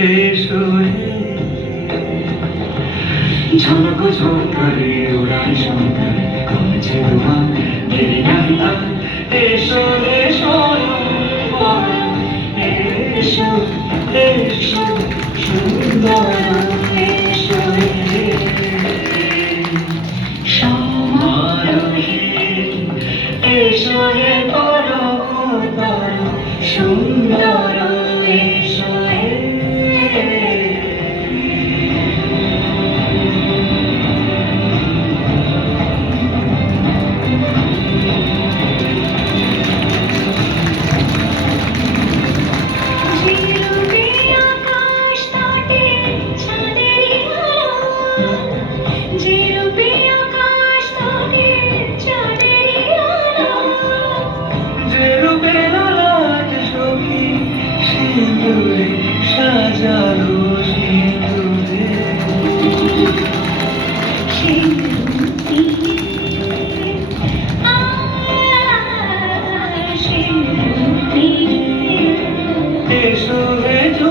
এসো ঝলক ঝলকারে এসো